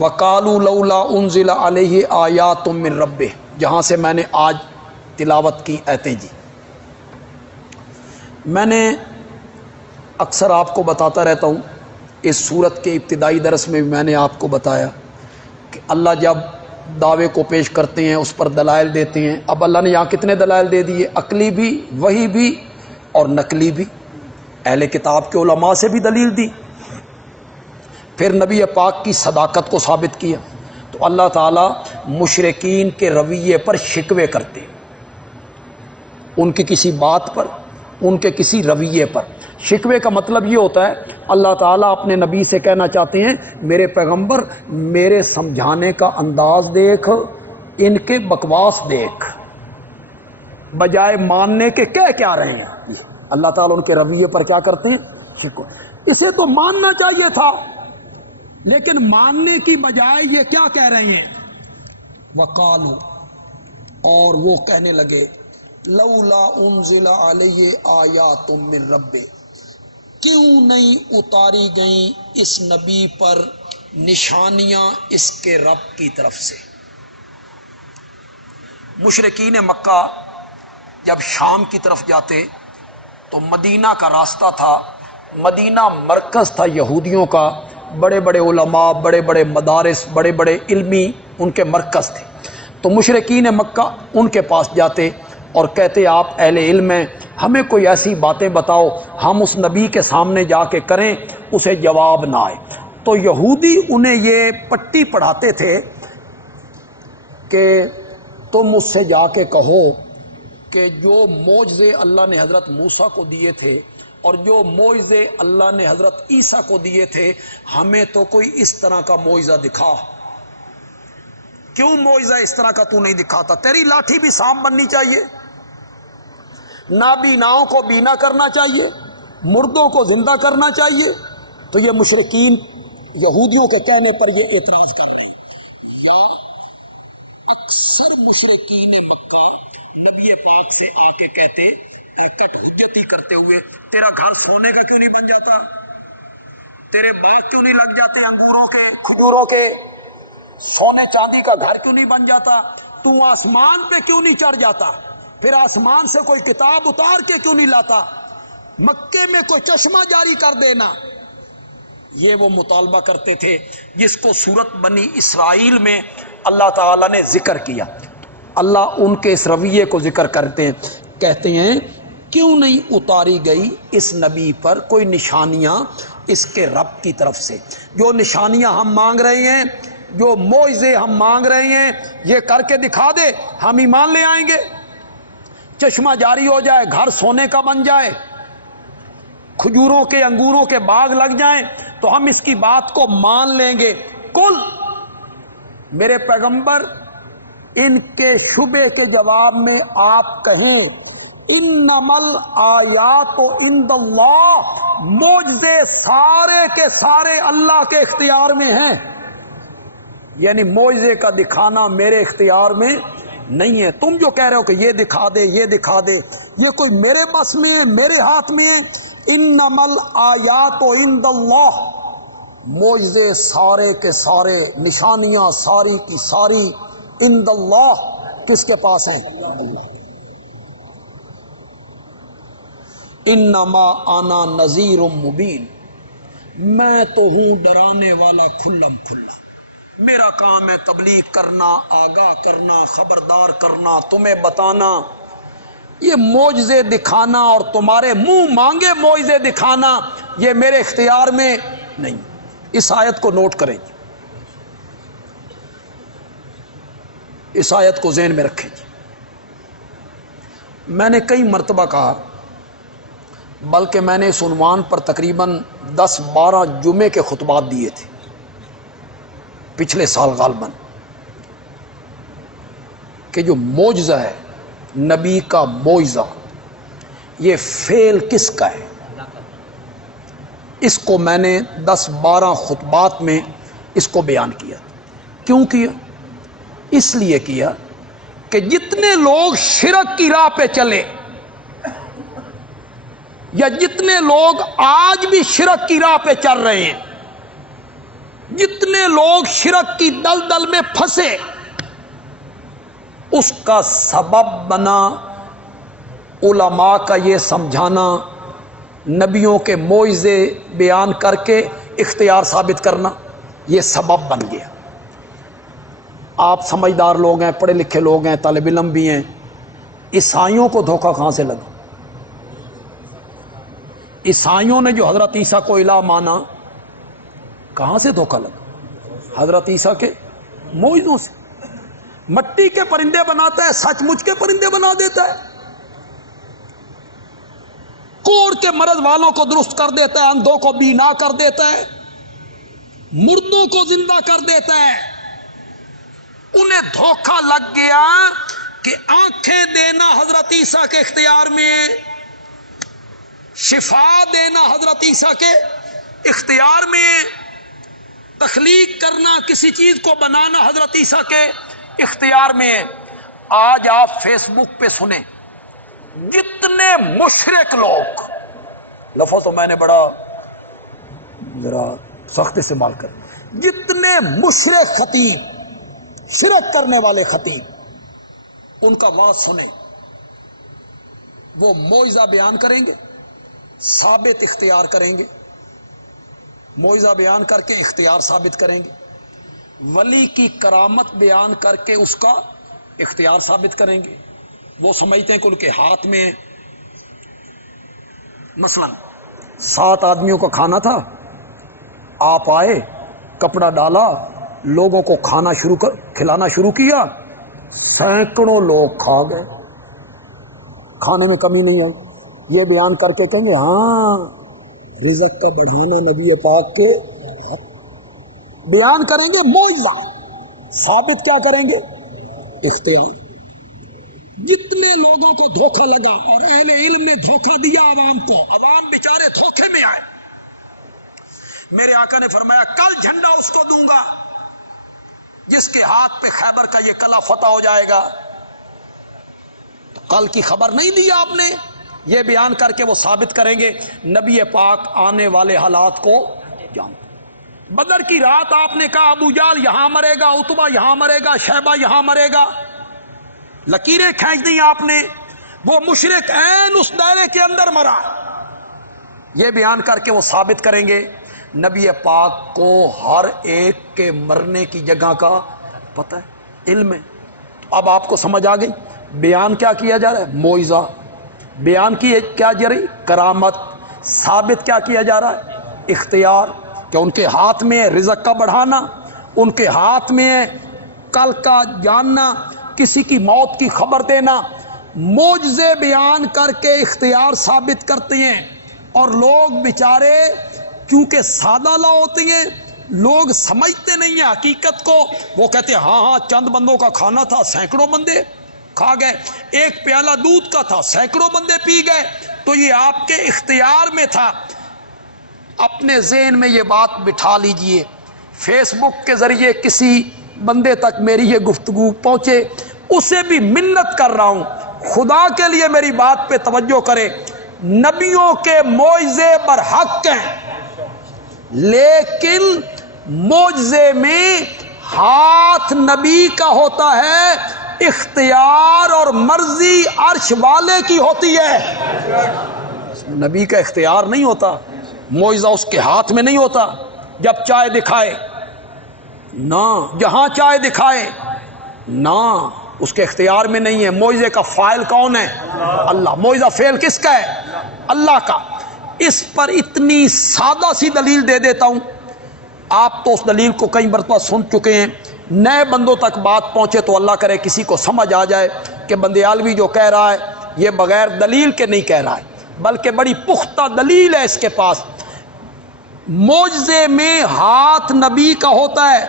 وَقَالُوا لَوْلَا أُنزِلَ عَلَيْهِ آیَاتٌ مِّن رَبِّهِ، جہاں سے میں نے آج تلاوت کی ایتیں جی۔ میں نے اکثر آپ کو بتاتا رہتا ہوں، اس سورت کے ابتدائی درس میں بھی میں نے آپ کو بتایا کہ اللہ جب دعوے کو پیش کرتے ہیں اس پر دلائل دیتے ہیں۔ اب اللہ نے یہاں کتنے دلائل دے دیے؟ عقلی بھی، وحی بھی، اور نقلی بھی۔ اہل کتاب کے علماء سے بھی دلیل دی، پھر نبی پاک کی صداقت کو ثابت کیا۔ تو اللہ تعالیٰ مشرکین کے رویے پر شکوے کرتے ہیں، ان کی کسی بات پر، ان کے کسی رویے پر۔ شکوے کا مطلب یہ ہوتا ہے اللہ تعالیٰ اپنے نبی سے کہنا چاہتے ہیں میرے پیغمبر میرے سمجھانے کا انداز دیکھ، ان کے بکواس دیکھ، بجائے ماننے کے کہہ کیا رہے ہیں۔ اللہ تعالیٰ ان کے رویے پر کیا کرتے ہیں؟ شکوہ۔ اسے تو ماننا چاہیے تھا، لیکن ماننے کی بجائے یہ کیا کہہ رہے ہیں؟ وقالو، اور وہ کہنے لگے لولا انزل علیہ آیات من ربہ، کیوں نہیں اتاری گئیں اس نبی پر نشانیاں اس کے رب کی طرف سے۔ مشرکین مکہ جب شام کی طرف جاتے تو مدینہ کا راستہ تھا، مدینہ مرکز تھا یہودیوں کا، بڑے بڑے علماء، بڑے بڑے مدارس، بڑے بڑے علمی ان کے مرکز تھے۔ تو مشرکین مکہ ان کے پاس جاتے اور کہتے آپ اہل علم ہیں، ہمیں کوئی ایسی باتیں بتاؤ ہم اس نبی کے سامنے جا کے کریں، اسے جواب نہ آئے۔ تو یہودی انہیں یہ پٹی پڑھاتے تھے کہ تم اس سے جا کے کہو کہ جو معجزے اللہ نے حضرت موسیٰ کو دیے تھے اور جو معجزے اللہ نے حضرت عیسیٰ کو دیے تھے، ہمیں تو کوئی اس طرح کا معجزہ دکھا۔ کیوں معجزہ اس طرح کا تو نہیں دکھاتا؟ تیری لاٹھی بھی سانپ بننی چاہیے، نابیناؤں کو بینا کرنا چاہیے، مردوں کو زندہ کرنا چاہیے۔ تو یہ مشرکین یہودیوں کے کہنے پر یہ اعتراض کرتے ہیں۔ یا اکثر مشرکین مکہ نبی پاک سے آ کے کہتے حجتی کرتے ہوئے، تیرا گھر سونے کا کیوں نہیں بن جاتا؟ تیرے باغ کیوں نہیں لگ جاتے انگوروں کے، کھجوروں کے؟ سونے چاندی کا گھر کیوں نہیں بن جاتا؟ تو آسمان پہ کیوں نہیں چڑھ جاتا؟ پھر آسمان سے کوئی کتاب اتار کے کیوں نہیں لاتا؟ مکے میں کوئی چشمہ جاری کر دینا۔ یہ وہ مطالبہ کرتے تھے جس کو سورت بنی اسرائیل میں اللہ تعالیٰ نے ذکر کیا۔ اللہ ان کے اس رویے کو ذکر کرتے ہیں، کہتے ہیں کیوں نہیں اتاری گئی اس نبی پر کوئی نشانیاں اس کے رب کی طرف سے؟ جو نشانیاں ہم مانگ رہے ہیں، جو معجزے ہم مانگ رہے ہیں، یہ کر کے دکھا دے، ہم ایمان لے آئیں گے۔ چشمہ جاری ہو جائے، گھر سونے کا بن جائے، کھجوروں کے انگوروں کے باغ لگ جائیں تو ہم اس کی بات کو مان لیں گے۔ کل میرے پیغمبر ان کے شبے کے جواب میں آپ کہیں انما الآیات عند اللہ، معجزے سارے کے سارے اللہ کے اختیار میں ہیں، یعنی معجزے کا دکھانا میرے اختیار میں نہیں ہے۔ تم جو کہہ رہے ہو کہ یہ دکھا دے، یہ دکھا دے، یہ کوئی میرے بس میں ہے، میرے ہاتھ میں ہے۔ انما الآیات عند اللہ، معجزے سارے کے سارے، نشانیاں ساری کی ساری عند اللہ، کس کے پاس ہیں؟ اللہ۔ انما انا نذیر مبین، میں تو ہوں ڈرانے والا کھلم کھلا۔ میرا کام ہے تبلیغ کرنا، آگاہ کرنا، خبردار کرنا، تمہیں بتانا۔ یہ معجزے دکھانا اور تمہارے منہ مانگے معجزے دکھانا یہ میرے اختیار میں نہیں۔ اس آیت کو نوٹ کریں، اس آیت کو ذہن میں رکھیں۔ میں نے کئی مرتبہ کہا، بلکہ میں نے اس عنوان پر تقریباً 10-12 جمعے کے خطبات دیے تھے پچھلے سال غالباً، کہ جو معجزہ ہے نبی کا معجزہ، یہ فعل کس کا ہے؟ اس کو میں نے 10-12 خطبات میں اس کو بیان کیا۔ کیوں کیا؟ اس لیے کیا کہ جتنے لوگ شرک کی راہ پہ چلے، یا جتنے لوگ آج بھی شرک کی راہ پہ چل رہے ہیں، جتنے لوگ شرک کی دلدل میں پھنسے اس کا سبب بنا علماء کا یہ سمجھانا، نبیوں کے معجزے بیان کر کے اختیار ثابت کرنا، یہ سبب بن گیا۔ آپ سمجھدار لوگ ہیں، پڑھے لکھے لوگ ہیں، طالب علم بھی ہیں، عیسائیوں کو دھوکہ کہاں سے لگا؟ عیسائیوں نے جو حضرت عیسیٰ کو الہ مانا، کہاں سے دھوکہ لگا؟ حضرت عیسیٰ کے معجزوں سے۔ مٹی کے پرندے بناتا ہے، سچ مچ کے پرندے بنا دیتا ہے، کوڑ کے مرض والوں کو درست کر دیتا ہے، اندھوں کو بینا کر دیتا ہے، مردوں کو زندہ کر دیتا ہے۔ انہیں دھوکہ لگ گیا کہ آنکھیں دینا حضرت عیسیٰ کے اختیار میں، شفا دینا حضرت عیسیٰ کے اختیار میں، تخلیق کرنا، کسی چیز کو بنانا حضرت عیسیٰ کے اختیار میں۔ آج آپ فیس بک پہ سنیں، جتنے مشرک لوگ، لفظ تو میں نے بڑا ذرا سخت استعمال کر، جتنے مشرک خطیب، شرک کرنے والے خطیب، ان کا واز سنیں، وہ معجزہ بیان کریں گے، ثابت اختیار کریں گے، معجزہ بیان کر کے اختیار ثابت کریں گے، ولی کی کرامت بیان کر کے اس کا اختیار ثابت کریں گے۔ وہ سمجھتے ہیں کہ ان کے ہاتھ میں، مثلا 7 آدمیوں کا کھانا تھا، آپ آئے، کپڑا ڈالا، لوگوں کو کھلانا شروع کیا، سینکڑوں لوگ کھا گئے، کھانے میں کمی نہیں آئی۔ یہ بیان کر کے کہیں گے ہاں رزق کا بڑھانا نبی پاک کے بیان کریں گے، معجزہ ثابت کیا کریں گے؟ اختیار۔ جتنے لوگوں کو دھوکہ لگا اور اہل علم نے دھوکہ دیا عوام کو، عوام بیچارے دھوکے میں آئے، میرے آقا نے فرمایا کل جھنڈا اس کو دوں گا جس کے ہاتھ پہ خیبر کا یہ کلا فتح ہو جائے گا۔ کل کی خبر نہیں دی آپ نے، یہ بیان کر کے وہ ثابت کریں گے نبی پاک آنے والے حالات کو جانتے۔ بدر کی رات آپ نے کہا ابو جہل یہاں مرے گا، عتبہ یہاں مرے گا، شیبہ یہاں مرے گا، لکیریں کھینچ دی آپ نے، وہ مشرک عین اس دائرے کے اندر مرا۔ یہ بیان کر کے وہ ثابت کریں گے نبی پاک کو ہر ایک کے مرنے کی جگہ کا پتہ ہے، علم ہے۔ اب آپ کو سمجھ آ گئی بیان کیا کیا جا رہا ہے؟ معجزہ بیان کی کیا جا رہی؟ کرامت۔ ثابت کیا کیا جا رہا ہے؟ اختیار، کہ ان کے ہاتھ میں ہے رزق کا بڑھانا، ان کے ہاتھ میں ہے کل کا جاننا، کسی کی موت کی خبر دینا۔ معجزے بیان کر کے اختیار ثابت کرتے ہیں، اور لوگ بیچارے کیونکہ سادہ لا ہوتے ہیں، لوگ سمجھتے نہیں ہیں حقیقت کو، وہ کہتے ہیں ہاں ہاں چند بندوں کا کھانا تھا، سینکڑوں بندے کھا گئے، ایک پیالہ دودھ کا تھا، سینکڑوں بندے پی گئے، تو یہ آپ کے اختیار میں تھا۔ اپنے ذہن میں یہ بات بٹھا لیجئے، فیس بک کے ذریعے کسی بندے تک میری یہ گفتگو پہنچے، اسے بھی منت کر رہا ہوں، خدا کے لیے میری بات پہ توجہ کرے۔ نبیوں کے معجزے برحق ہیں، لیکن معجزے میں ہاتھ نبی کا ہوتا ہے، اختیار اور مرضی عرش والے کی ہوتی ہے۔ نبی کا اختیار نہیں ہوتا، معجزہ اس کے ہاتھ میں نہیں ہوتا۔ جب چائے دکھائے نہ، جہاں چائے دکھائے نہ، اس کے اختیار میں نہیں ہے۔ معجزے کا فاعل کون ہے؟ اللہ۔ معجزہ فعل کس کا ہے؟ اللہ کا۔ اس پر اتنی سادہ سی دلیل دے دیتا ہوں، آپ تو اس دلیل کو کئی مرتبہ سن چکے ہیں، نئے بندوں تک بات پہنچے تو اللہ کرے کسی کو سمجھ آ جائے کہ بندیالوی جو کہہ رہا ہے یہ بغیر دلیل کے نہیں کہہ رہا ہے، بلکہ بڑی پختہ دلیل ہے اس کے پاس۔ معجزے میں ہاتھ نبی کا ہوتا ہے،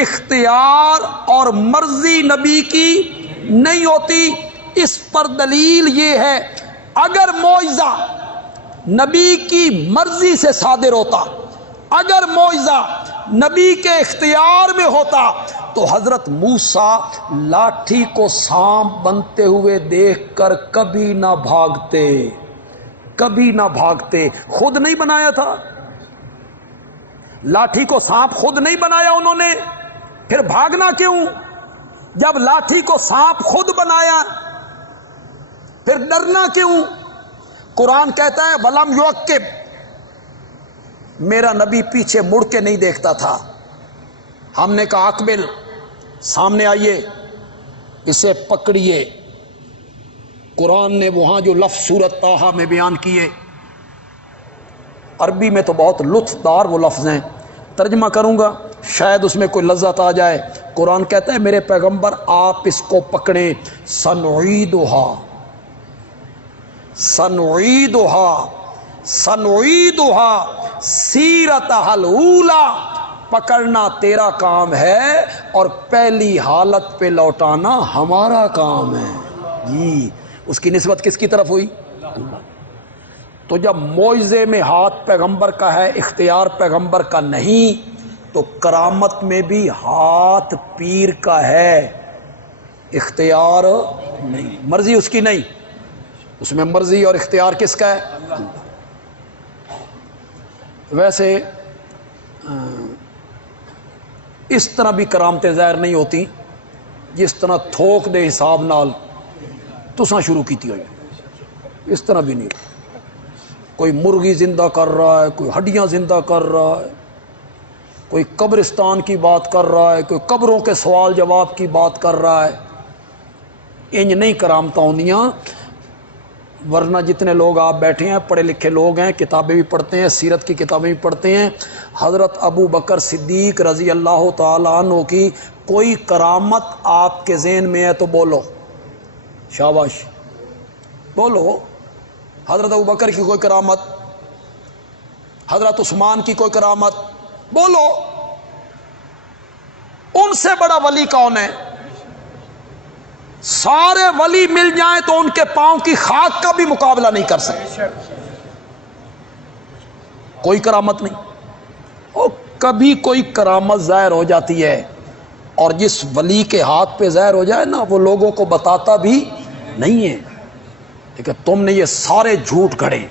اختیار اور مرضی نبی کی نہیں ہوتی۔ اس پر دلیل یہ ہے، اگر معجزہ نبی کی مرضی سے صادر ہوتا، اگر معجزہ نبی کے اختیار میں ہوتا تو حضرت موسیٰ لاٹھی کو سانپ بنتے ہوئے دیکھ کر کبھی نہ بھاگتے، کبھی نہ بھاگتے۔ خود نہیں بنایا تھا، لاٹھی کو سانپ خود نہیں بنایا انہوں نے، پھر بھاگنا کیوں؟ جب لاٹھی کو سانپ خود بنایا پھر ڈرنا کیوں؟ قرآن کہتا ہے وَلَمْ يُعَقِّبْ، میرا نبی پیچھے مڑ کے نہیں دیکھتا تھا۔ ہم نے کہا اقبل، سامنے آئیے، اسے پکڑیے۔ قرآن نے وہاں جو لفظ سورۃ طٰہٰ میں بیان کیے، عربی میں تو بہت لطف دار وہ لفظ ہیں، ترجمہ کروں گا شاید اس میں کوئی لذت آ جائے۔ قرآن کہتا ہے میرے پیغمبر آپ اس کو پکڑیں، سنعیدھا سیرتھا الاولیٰ، پکڑنا تیرا کام ہے اور پہلی حالت پہ لوٹانا ہمارا کام ہے۔ جی، اس کی نسبت کس کی طرف ہوئی؟ اللہ۔ تو جب معجزے میں ہاتھ پیغمبر کا ہے، اختیار پیغمبر کا نہیں، تو کرامت میں بھی ہاتھ پیر کا ہے، اختیار نہیں، مرضی اس کی نہیں، اس میں مرضی اور اختیار کس کا ہے؟ اللہ۔ ویسے اس طرح بھی کرامتیں ظاہر نہیں ہوتی جس طرح تھوک دے حساب نال تساں شروع کیتی ہوئی، اس طرح بھی نہیں ہوتی۔ کوئی مرغی زندہ کر رہا ہے، کوئی ہڈیاں زندہ کر رہا ہے، کوئی قبرستان کی بات کر رہا ہے، کوئی قبروں کے سوال جواب کی بات کر رہا ہے، انج نہیں کرامتاں ہوندیاں۔ ورنہ جتنے لوگ آپ بیٹھے ہیں پڑھے لکھے لوگ ہیں، کتابیں بھی پڑھتے ہیں، سیرت کی کتابیں بھی پڑھتے ہیں، حضرت ابو بکر صدیق رضی اللہ تعالیٰ عنہ کی کوئی کرامت آپ کے ذہن میں ہے تو بولو، شاباش بولو۔ حضرت ابو بکر کی کوئی کرامت، حضرت عثمان کی کوئی کرامت، بولو۔ ان سے بڑا ولی کون ہے؟ سارے ولی مل جائیں تو ان کے پاؤں کی خاک کا بھی مقابلہ نہیں کر سکتے، کوئی کرامت نہیں۔ اور کبھی کوئی کرامت ظاہر ہو جاتی ہے اور جس ولی کے ہاتھ پہ ظاہر ہو جائے نا، وہ لوگوں کو بتاتا بھی نہیں ہے، لیکن تم نے یہ سارے جھوٹ گھڑے۔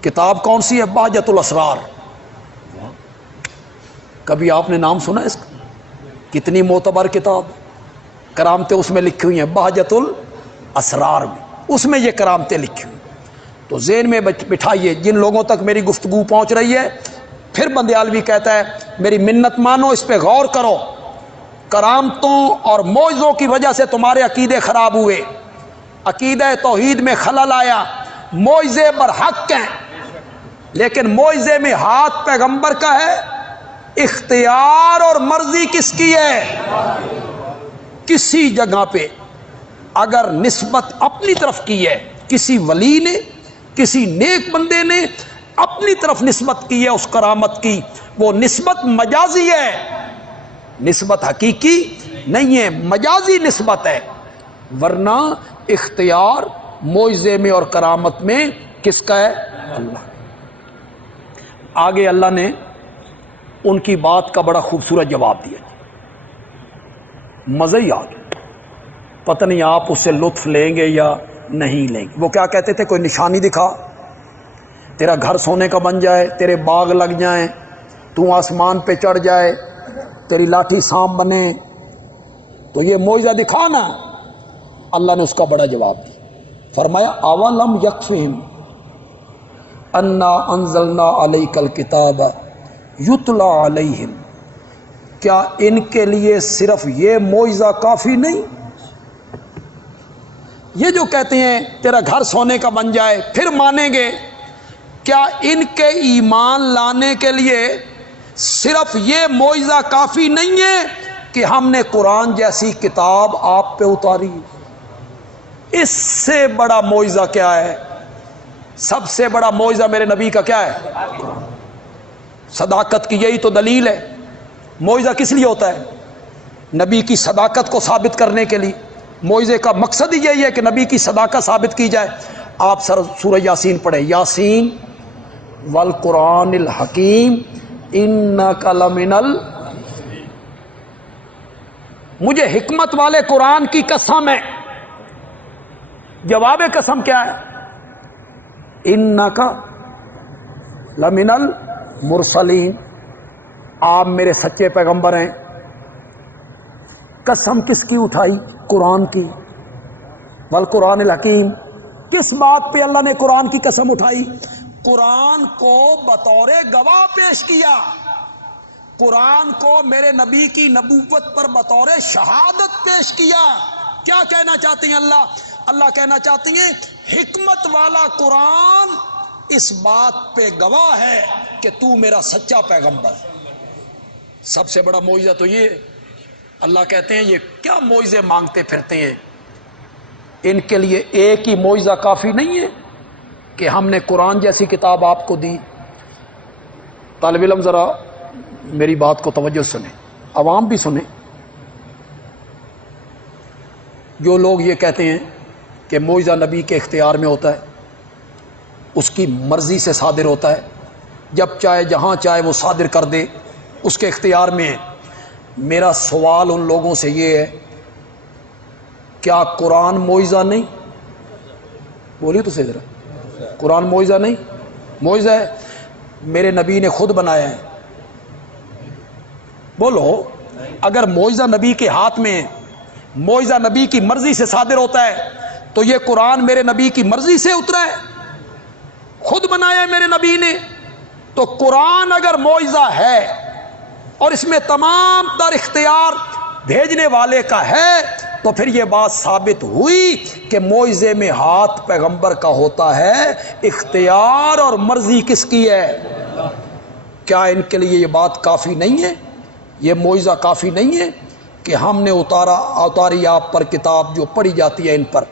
کتاب کون سی ہے؟ بہجت الاسرار۔ کبھی آپ نے نام سنا اس کا؟ کتنی معتبر کتاب، کرامتیں اس میں لکھی ہوئی ہیں، بہجت الاسرار میں، اس میں یہ کرامتیں لکھی ہوئی۔ تو ذہن میں بٹھائیے، جن لوگوں تک میری گفتگو پہنچ رہی ہے، پھر بندیالوی کہتا ہے میری منت مانو، اس پہ غور کرو۔ کرامتوں اور معجزوں کی وجہ سے تمہارے عقیدے خراب ہوئے، عقیدہ توحید میں خلل آیا۔ معجزے برحق ہیں، لیکن معجزے میں ہاتھ پیغمبر کا ہے، اختیار اور مرضی کس کی ہے؟ کسی جگہ پہ اگر نسبت اپنی طرف کی ہے، کسی ولی نے، کسی نیک بندے نے اپنی طرف نسبت کی ہے اس کرامت کی، وہ نسبت مجازی ہے، نسبت حقیقی نہیں ہے، مجازی نسبت ہے۔ ورنہ اختیار معجزے میں اور کرامت میں کس کا ہے؟ اللہ۔ آگے اللہ نے ان کی بات کا بڑا خوبصورت جواب دیا، مزہ ہی آ گیا۔ پتہ نہیں آپ اس سے لطف لیں گے یا نہیں لیں گے۔ وہ کیا کہتے تھے؟ کوئی نشانی دکھا، تیرا گھر سونے کا بن جائے، تیرے باغ لگ جائیں، تو آسمان پہ چڑھ جائے، تیری لاٹھی سانپ بنے، تو یہ معجزہ دکھا نا۔ اللہ نے اس کا بڑا جواب دیا، فرمایا اولم یکفہم انا انزلنا علیک الکتاب یتلی علیہم، کیا ان کے لیے صرف یہ معجزہ کافی نہیں؟ یہ جو کہتے ہیں تیرا گھر سونے کا بن جائے پھر مانیں گے، کیا ان کے ایمان لانے کے لیے صرف یہ معجزہ کافی نہیں ہے کہ ہم نے قرآن جیسی کتاب آپ پہ اتاری؟ اس سے بڑا معجزہ کیا ہے؟ سب سے بڑا معجزہ میرے نبی کا کیا ہے؟ صداقت کی یہی تو دلیل ہے۔ معجزہ کس لیے ہوتا ہے؟ نبی کی صداقت کو ثابت کرنے کے لیے۔ معجزے کا مقصد ہی یہی ہے کہ نبی کی صداقت ثابت کی جائے۔ آپ سورہ یاسین پڑھیں، یاسین والقرآن الحکیم انک لمن مجھے حکمت والے قرآن کی قسم ہے۔ جواب قسم کیا ہے؟ انک لمن المرسلین، آپ میرے سچے پیغمبر ہیں۔ قسم کس کی اٹھائی؟ قرآن کی۔ والقرآن الحکیم، کس بات پہ اللہ نے قرآن کی قسم اٹھائی؟ قرآن کو بطور گواہ پیش کیا، قرآن کو میرے نبی کی نبوت پر بطور شہادت پیش کیا۔ کیا کہنا چاہتی ہیں اللہ کہنا چاہتی ہیں حکمت والا قرآن اس بات پہ گواہ ہے کہ تو میرا سچا پیغمبر ہے۔ سب سے بڑا معجزہ تو یہ، اللہ کہتے ہیں یہ کیا معجزے مانگتے پھرتے ہیں، ان کے لیے ایک ہی معجزہ کافی نہیں ہے کہ ہم نے قرآن جیسی کتاب آپ کو دی۔ طالب علم ذرا میری بات کو توجہ سنیں، عوام بھی سنیں۔ جو لوگ یہ کہتے ہیں کہ معجزہ نبی کے اختیار میں ہوتا ہے، اس کی مرضی سے صادر ہوتا ہے، جب چاہے جہاں چاہے وہ صادر کر دے، اس کے اختیار میں ہے، میرا سوال ان لوگوں سے یہ ہے کیا قرآن معجزہ نہیں؟ بولیے تو صحیح ذرا، قرآن معجزہ نہیں؟ معجزہ ہے، میرے نبی نے خود بنایا ہے۔ بولو، اگر معجزہ نبی کے ہاتھ میں ہے، معجزہ نبی کی مرضی سے صادر ہوتا ہے، تو یہ قرآن میرے نبی کی مرضی سے اترا ہے، خود بنایا ہے میرے نبی نے۔ تو قرآن اگر معجزہ ہے اور اس میں تمام تر اختیار بھیجنے والے کا ہے، تو پھر یہ بات ثابت ہوئی کہ معجزے میں ہاتھ پیغمبر کا ہوتا ہے، اختیار اور مرضی کس کی ہے؟ کیا ان کے لیے یہ بات کافی نہیں ہے؟ یہ معجزہ کافی نہیں ہے کہ ہم نے اتاری آپ پر کتاب جو پڑھی جاتی ہے ان پر؟